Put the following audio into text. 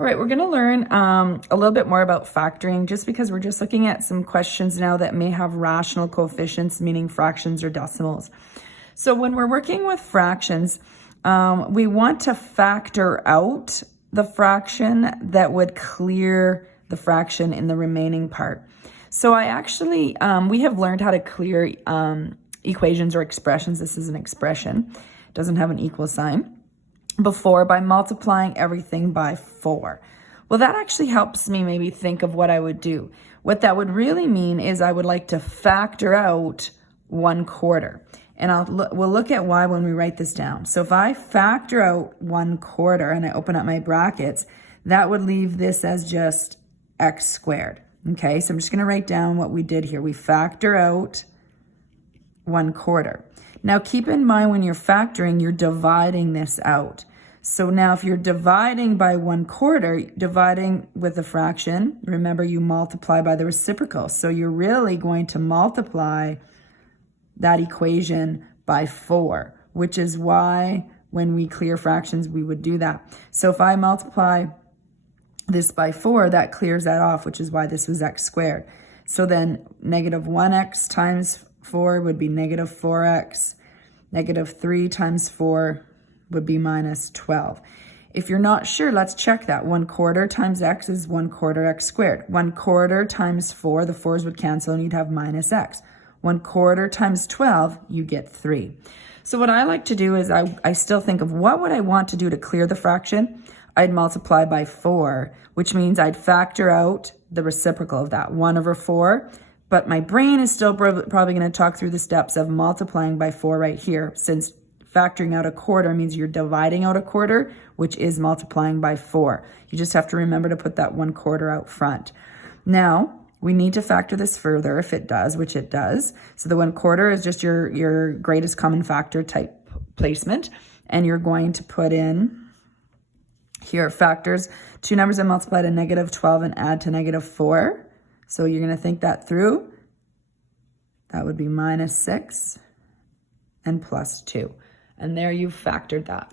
All right, we're going to learn a little bit more about factoring just because we're just looking at some questions now that may have rational coefficients, meaning fractions or decimals. So when we're working with fractions, we want to factor out the fraction that would clear the fraction in the remaining part. So I actually, we have learned how to clear equations or expressions. This is an expression, it doesn't have an equal sign. Before by multiplying everything by 4. Well, that actually helps me maybe think of what I would do. What that would really mean is I would like to factor out 1/4. And we'll look at why when we write this down. So if I factor out 1/4 and I open up my brackets, that would leave this as just x squared. Okay, so I'm just going to write down what we did here. We factor out 1/4. Now keep in mind when you're factoring, you're dividing this out. So now if you're dividing by 1/4, dividing with a fraction, remember you multiply by the reciprocal. So you're really going to multiply that equation by 4, which is why when we clear fractions, we would do that. So if I multiply this by 4, that clears that off, which is why this was x squared. So then negative 1x times 4 would be negative 4x. Negative 3 times 4 would be minus 12. If you're not sure, let's check that. 1/4 times x is 1/4 x squared. 1/4 times 4, the 4's would cancel and you'd have minus x. 1/4 times 12, you get 3. So what I like to do is I still think of what would I want to do to clear the fraction? I'd multiply by 4, which means I'd factor out the reciprocal of that, 1/4. But my brain is still probably going to talk through the steps of multiplying by 4 right here, since factoring out 1/4 means you're dividing out 1/4, which is multiplying by 4. You just have to remember to put that 1/4 out front. Now, we need to factor this further if it does, which it does. So the 1/4 is just your greatest common factor type placement. And you're going to put in here factors. Two numbers are multiplied to negative 12 and add to negative 4. So you're going to think that through. That would be minus 6 and plus 2. And there you've factored that.